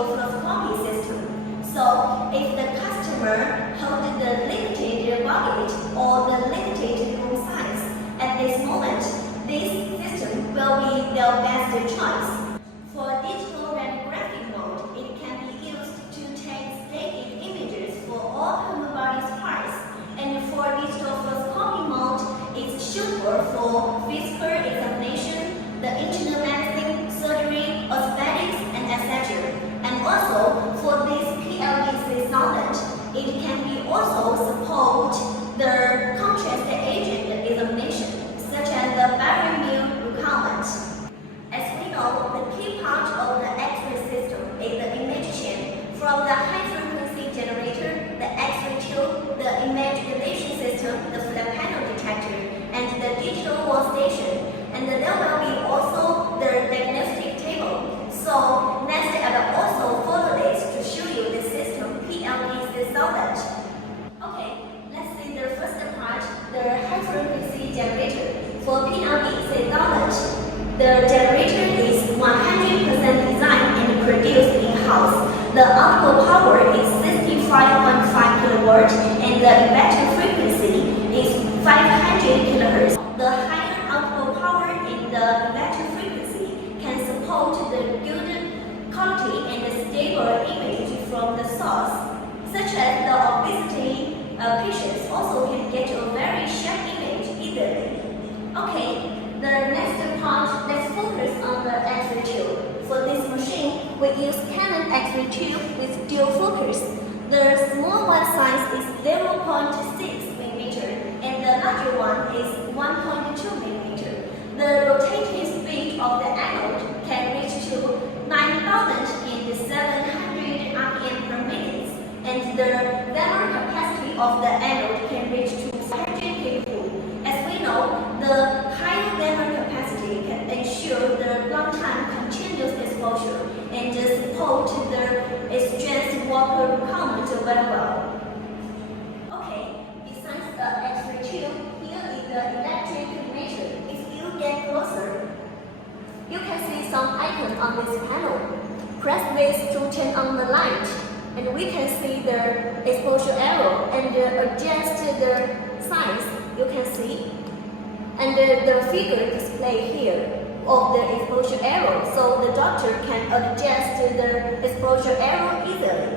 digital fluoroscopy system. So if the customer holds the limited budget or the limited room size at this moment, this system will be their best choice. For digital radiography mode, it can be used to take static images for all human body's parts. And for digital fluoroscopy mode, it's suitable for physical examination, the internal medicine, surgery, orthopedics, and etc. And also, for this PLD6000, it can be also support the contrast agent examination, such as the barrier requirement. As we know, the key part of the X-ray system is the image chain from the high-frequency generator, the X-ray tube, the image relation system, the flat panel detector, and the digital workstation. And there will be also the diagnostic table. So next I will also follow this to show you the system PLD6000. Okay, let's see the first part, the high-frequency generator. For PLD6000, the generator is 100% designed and produced in-house. The output power is 65.5 kW and the effective frequency is 500 kHz. The higher output power in the effective frequency can support the good quality and the stable image from the source, such as the obesity patients also can get a very sharp image easily. Okay, the next part, let's focus on the X-ray tube. For this machine, we use Canon X-ray tube with dual focus. The small one size is 0.6 mm and the larger one is 1.2 mm. The rotating speed of the anode can reach to 9,700 rpm per minute, and the thermal capacity of the anode can reach to 100 kV. As we know, the higher thermal capacity can ensure the long-time continuous exposure and support the strength water requirement very well. Okay, besides the X-ray tube, here is the electric meter. If you get closer, you can see some icon on this panel. Press this to turn on the light, and we can see the exposure arrow and adjust the size. You can see, and the figure display here of the exposure arrow, so the doctor can adjust the exposure arrow easily.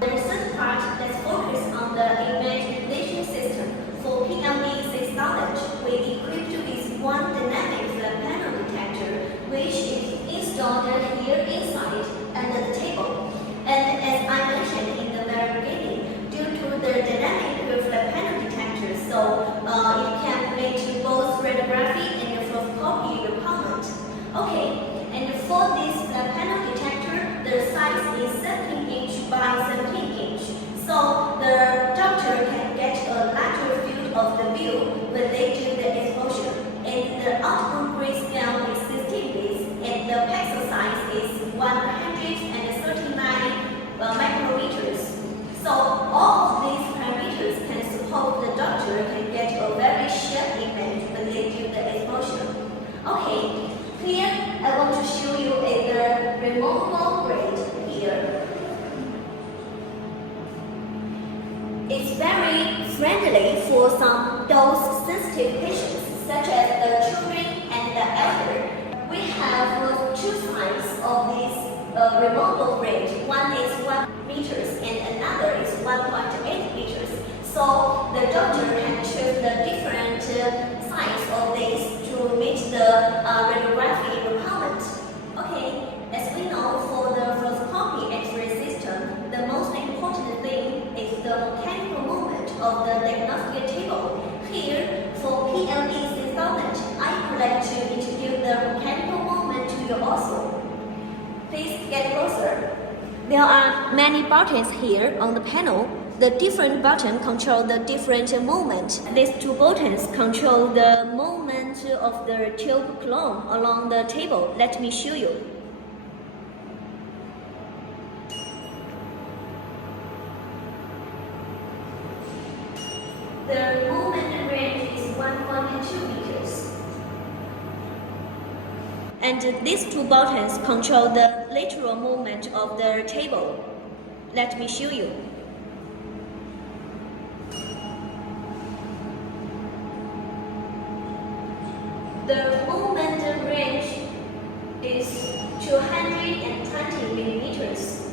The third part, let's focus on the image relation system. For PLD6000, we equipped with one dynamic flat panel detector, which is installed here inside under the table. And as I mentioned in the very beginning, due to the dynamic flat panel detector, so it can meet both radiography and fluoroscopy requirement. Okay, and for this flat panel detector, the size is 17 inch by 17 inch. So the doctor can get a larger field of the view when they do the exposure. And the output grayscale is 16 bits, and the pixel size is 139 micrometers. So all of these parameters can support the doctor can get a very sharp image when they do the exposure. Okay, here I want to show you the removable grade here. It's very friendly for some dose-sensitive patients, such as the children and the elder. We have two sizes of this removable grade. One is 1 meters and another is 1.8 meters. So the doctor can choose the different size of this to meet the radiography requirement. Okay, as we know, for the fluoroscopy X-ray system, the most important thing is the mechanical movement of the diagnostic table. Here, for PLD6000, I would like to introduce the mechanical movement to you also. Please get closer. There are many buttons here on the panel. The different buttons control the different movement. These two buttons control the movement of the tube column along the table. Let me show you. The movement range is 1.2 meters. And these two buttons control the lateral movement of the table. Let me show you. The movement range is 220 millimeters.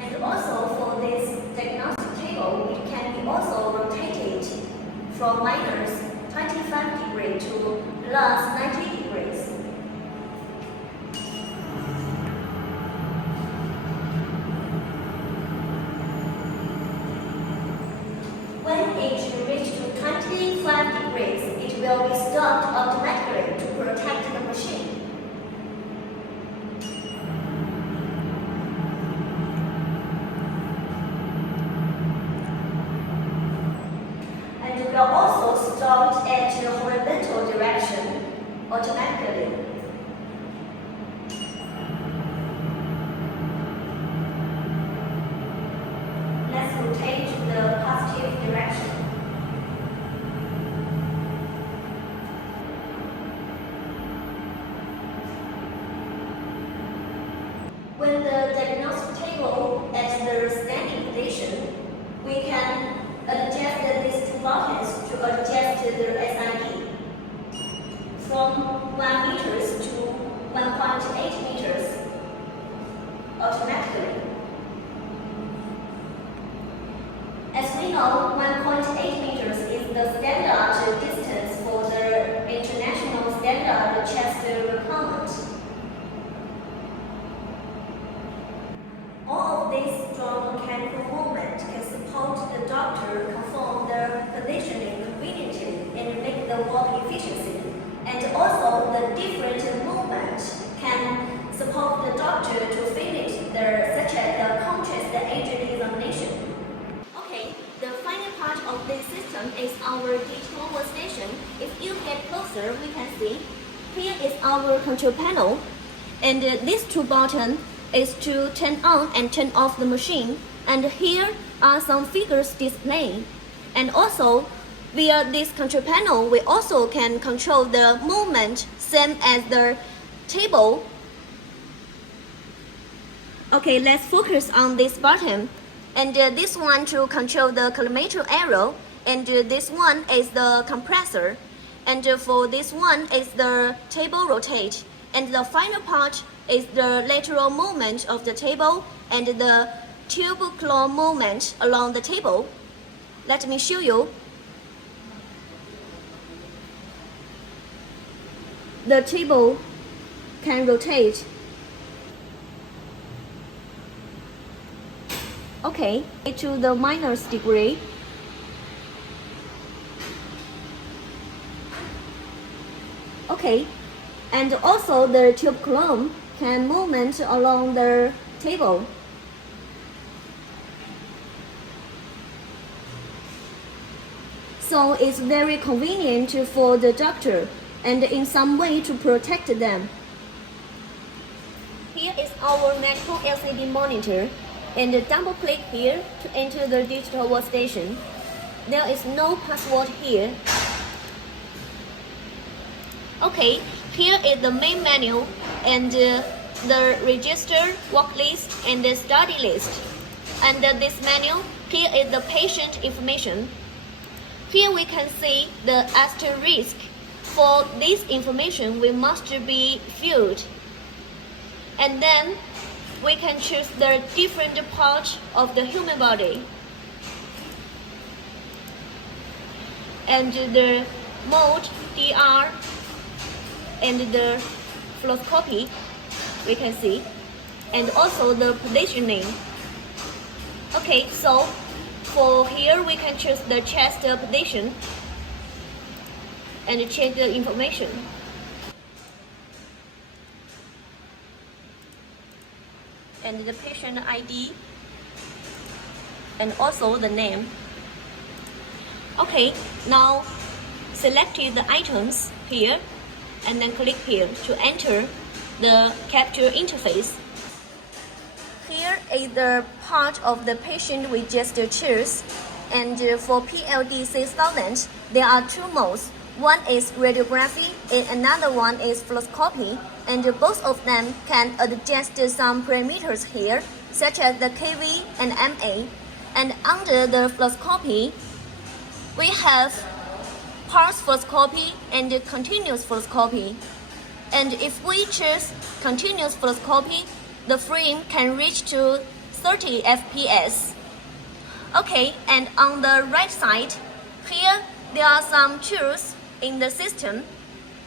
And also for this diagnostic table, it can be also rotated from minus 25 degrees to plus 90 degrees. When it reaches to 25 degrees, it will be stopped automatically to protect the machine. And it will also stop at the horizontal direction automatically. Let's rotate the positive direction. When the diagnostic table at the standing position, we can adjust these two buttons to adjust the SID from 1 meters to 1.8 meters automatically. As we know, 1.8 meters is the standard distance for the international standard chest requirement. All of this strong mechanical movement can support the doctor perform the positioning conveniently and make the work efficiency. And also the different movement can support the doctor to finish such as the contrast agent examination. Okay, the final part of this system is our digital workstation. If you get closer, we can see here is our control panel, and these two buttons is to turn on and turn off the machine, and here are some figures displayed. And also via this control panel, we also can control the movement same as the table. Okay, let's focus on this button. And this one to control the collimator arrow, and this one is the compressor, and for this one is the table rotate, and the final part is the lateral movement of the table and the tubercular movement along the table. Let me show you. The table can rotate. Okay, to the minus degree. Okay, and also the tube column can movement along the table. So it's very convenient for the doctor and in some way to protect them. Here is our medical LCD monitor, and double click here to enter the digital workstation. There is no password here. Okay, here is the main menu and the register, work list, and the study list. Under this menu, here is the patient information. Here we can see the asterisk. For this information, we must be filled. And then we can choose the different parts of the human body. And the mode, DR, and the fluoroscopy, we can see. And also the positioning. Okay, so for here we can choose the chest position and change the information. And the patient ID and also the name. Okay, now select the items here and then click here to enter the capture interface. Here is the part of the patient we just chose, and for PLD6000 there are two modes. One is radiography and another one is fluoroscopy, and both of them can adjust some parameters here, such as the KV and MA. And under the fluoroscopy, we have pulse fluoroscopy and continuous fluoroscopy. And if we choose continuous fluoroscopy, the frame can reach to 30 fps. Okay, and on the right side, here there are some tools in the system,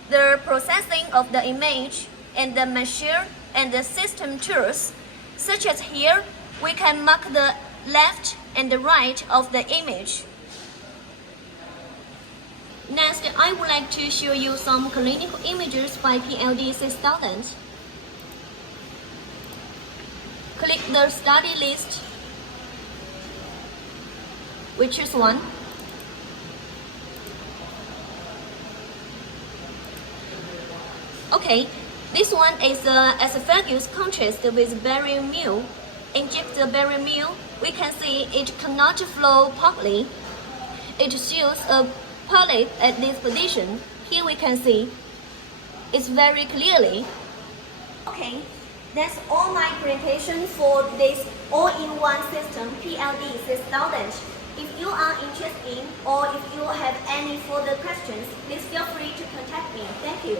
the processing of the image and the measure and the system tools, such as here, we can mark the left and the right of the image. Next, I would like to show you some clinical images by PLD6000. Click the study list. We choose one. Okay, this one is esophagus contrast with barium meal. Inject the barium meal, we can see it cannot flow properly. It shows a polyp at this position. Here we can see it's very clearly. Okay, that's all my presentation for this all-in-one system PLD6000. If you are interested in or if you have any further questions, please feel free to contact me. Thank you.